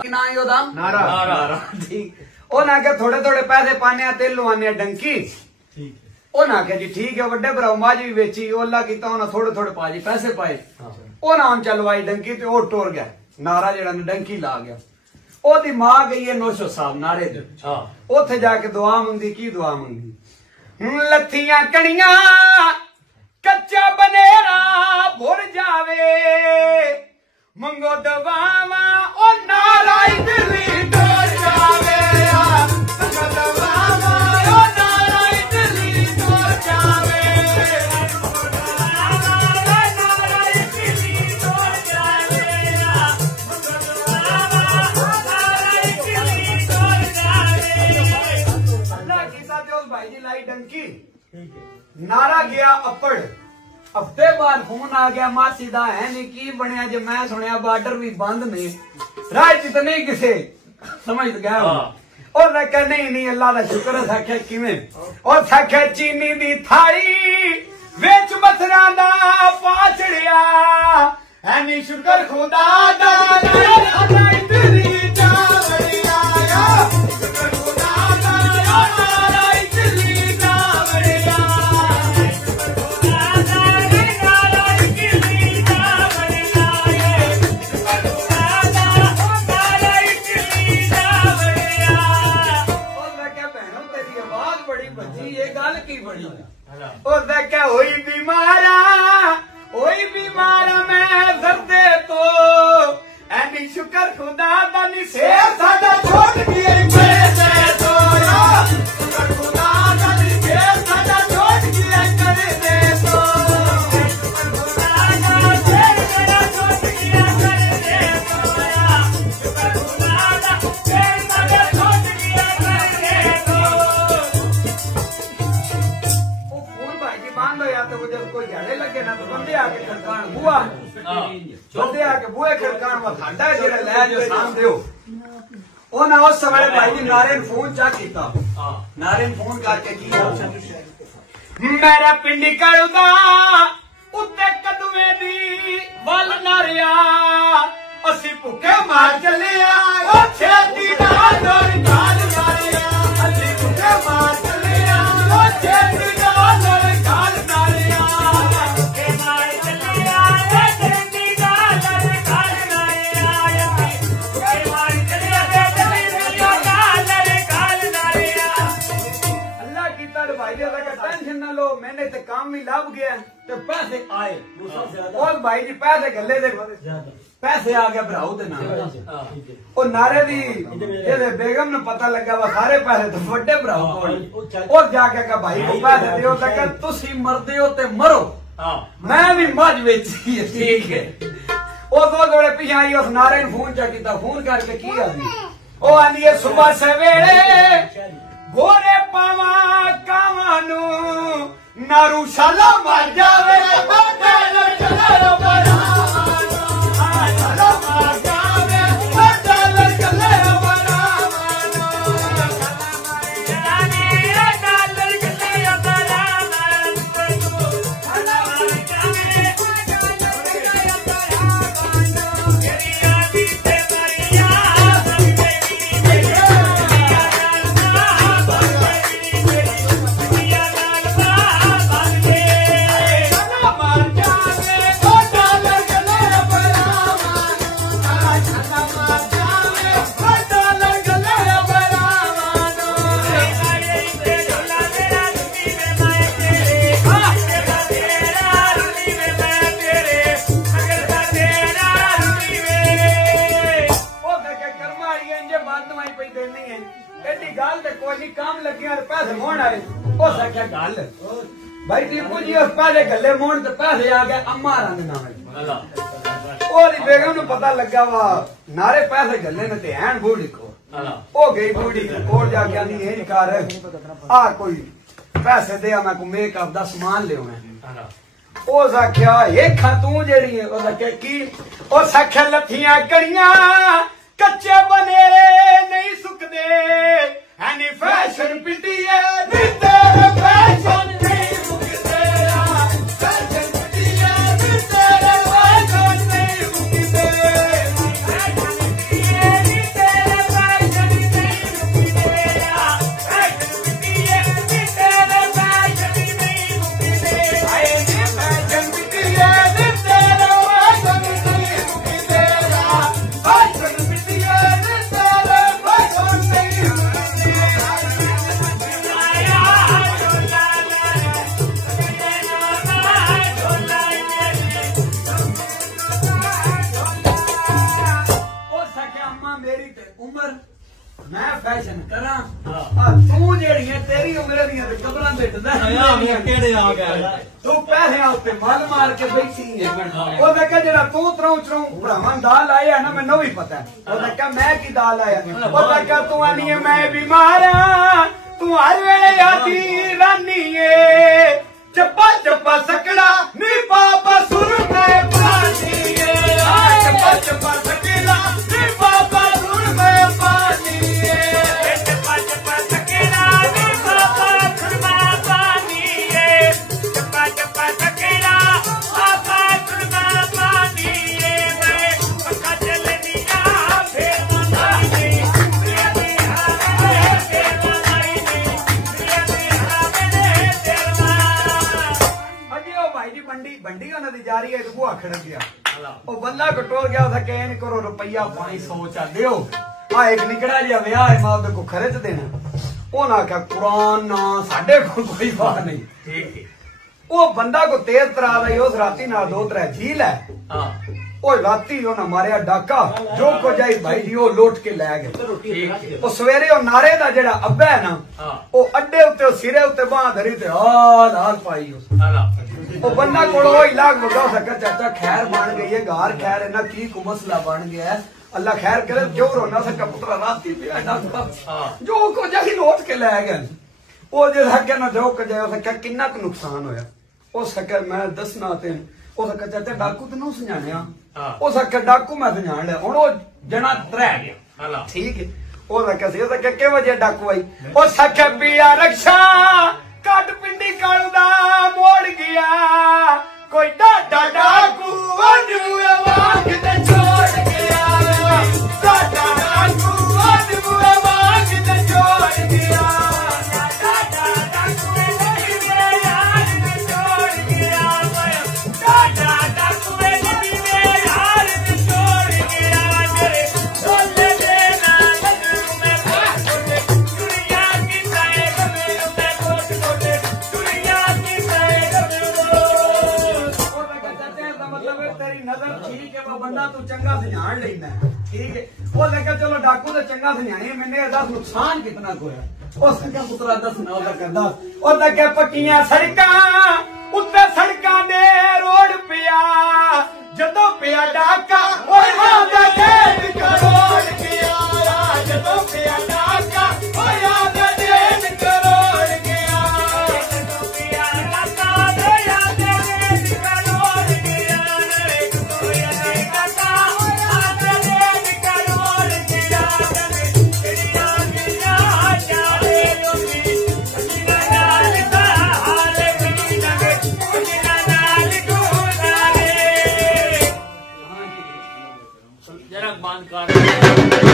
नारा ठीक ना के थोड़े थोड़े पैसे पाने तेल लवाने डंकी ना के जी ठीक है वड्डे भराओ माज भी बेची ओला किता उन्हें थोड़े थोड़े पाजी पैसे पाए ना चलवाई डंकी तो टुर गया नारा जेड़ा डंकी ला गया ओदी मां गई है नौशो साहब नारे दे उथे जाके दुआ मंगी की दुआ मंगी लथियां कणियां कच्चा बनेरा भुर जावे मंगो दवावा ओ नारा इडली टुर जावे मंगो दवावा ओ नारा इडली टुर जावे नारा इडली टुर जावे मंगो दवावा ओ नारा इडली टुर जावे अल्लाह की साथ भाई जी लाई डंकी नारा गया अपड़ हफ्ते बाद फोन आ गया मासी दा है नहीं की बनया जो मैं सुनिया बॉर्डर भी बंद ने राज तो नहीं किसे समझ गया और मैं कह नहीं अल्लाह का शुक्र है साख्या किवें और साख्या चीनी दी थाली विच मथरा दा पाचड़िया है नहीं शुक्र खुदा दा अल्लाह इतनी चावड़िया शुक्र खुदा दा अल्लाह इतनी चावड़िया बीमारा मैं दर्दे तो ऐनी शुक्र खुदा दा नी शेर साडा छोड़ के करे तो शुक्र खुदा दा नी शेर साडा छोड़ के करे तो शुक्र खुदा दा शेर साडा छोड़ के करे तो शुक्र खुदा दा शेर साडा छोड़ के करे तो ओ फोन भाई जी बंद हो या तो जब कोई झाड़े लगे ना तो बंदे आके खड़कान बुआ बंदे आके बुए खड़कान वा खांडा जेड़ा ले जो सामने हो ओ ना उस समय भाई जी नारे ने फोन चा कीता नारे ने फोन करके की मेरा पिंडी कड़दा उत्ते कदवे दी वल नारिया असी भुखे मार चलिया ओ छेती नाल डोर गाल नारिया असी भुखे मार चलिया ओ छेती नाल डोर गाल नारिया भुखे मार चलिया ओ छेती नाल डोर गाल नारिया भुखे मार चलिया ओ छेती नाल डोर गाल नारिया अल्लाह की तरफ भाई जी का टेंशन ना लो मैंने तो काम भी लभ गया तो पैसे आए और भाई जी पैसे गले दे पैसे आ गया भराऊ दे नारे और नारे दी ये बेगम ने पता लगा वा सारे पैसे तो बड़े भराऊ कोल और जाके कहा भाई को पैसे दियो तो कह तुसी मरदे हो ते मरो मैं भी मज बेची है ठीक है ओ दो जोड़े पीछे आई उस नारे ने फोन चा कीता फोन करके की आंदी ओ आंदी है सुबह सवेरे गोरे पावा कावानू नारू शाला मर जावे बाटे चलो बड़ा भाई दीपू जी उस पहले गले मोड़ तो पैसे आ गए अम्मा रंग नाम और बेगम ने पता लगा वा नारे पैसे गले ने हैन बूढ़ी को ओ गई बूढ़ी कोल जाके आंदी ए कर आ कोई पैसे दे मैं को मेकअप दा सामान ले मैं ओ साख्या एक तू जेड़ी है ओ साख्या की ओ साख्या लथियां कड़ियां कच्चे बनेरे नहीं सुकदे हैनी फैशन पिटी है नी तेरे फैशन नहीं मुकदे फैशन पिटी है नी तेरे फैशन नहीं मुकदे फैशन पिटी है नी मामा मेरी ते उम्र मैं फैशन करा तू जेड़ियां तेरी उम्र दियां ते कबरां बेटदा मैं केड़े आ गया तू पैसे उत्ते मल मार के बैठी है ओ देखा जेड़ा तू त्रौ त्रौ भरावां दाल आया ना मैनू भी पता है ओ देखा मैं की दाल आया ओ देखा तू आनी है मैं बीमार हां तू हर वेले आती रानी है चप्पा चप्पा सकड़ा नी पापा सुर में पानी है चप्पा चप्पा सकड़ा नी पापा सुर में पानी है चप्पा चप्पा सकड़ा नी पापा सुर में पानी है चप्पा चप्पा सकड़ा पापा सुर में पानी है मैं पक्का चलनी आ फिर मनाई बंडी उन्होंने जारी है बुआ खड़ गया वो बंदा कटोर गया उसे कह नहीं करो रुपया 500 चा दियो आ एक निकड़ा जिहा विआह है मैं को खर्च देना उन्हें आख्या कुरान ना साडे कोई बात नहीं ठीक है वो बंदा को तेज तरा रही उस राती ना 2-3 झील है ओ राती उन्हें मारिया डाका जो को जाई भाई जी वो लोट के लै गए वो सवेरे वो नारे दा जेड़ा अब्बा है ना वो अड्डे उत्ते सिरे उत्ते बांह धरी ते हाल हाल पाई उस वो बंदा कोल वो इलाक मुद्दा सका चाचा खैर बन गई है गार खैर है ना की को मसला बन गया है अल्लाह खैर करे क्यों रोना सका पुत्रा राती पिया डाका जो को जाई लोट के लै गए वो जे सके ना जो को जाए सका कितना क नुकसान होया ओ सके मैं दसना तेन ओ सका चाचा डाकू ते नु सुझाणिया ओ सके डाकू मैं सुझाण लिया हुन ओ जना त्रै गया ठीक है ओ सके के वजह डाकू आई ओ सके पिया रक्षा कट पिंडी कालू दा मोड़ गया कोई डाटा डाकू वंडूए वांग ते छोड़ गया डाटा डाकू वंडूए वांग ते छोड़ गया डाटा डाकू वंडूए यार ते छोड़ गया डाटा डाकू वंडूए यार ते छोड़ गया तेरे सोने देना नजर में बात दुनिया की साइड में कोट कोटे दुनिया की साइड मतलब तेरी नजर ठीक है वो बंदा तू चंगा सुझाण लेना ठीक है वो लेकर चलो डाकू तो चंगा सुझाणी मैंने दस नुकसान कितना को है उस पुत्रा दस ना दस पक्कियां सड़कां उत्ते सड़कां दे रोड पिया जदों पिया डाका ओए हां दा डेढ़ करोड़ गया जदों पिया डाका ओए हां दा 1.5 करोड़ गया जदों पिया डाका ओए हां दा 1.5 करोड़ गया ओए डाका ओए हां दा 1.5 करोड़ गया तेरिया गिया जावे लोगी जिना नाल दा हाल बनी जावे जिना नाल गुनारे जरा बंद कर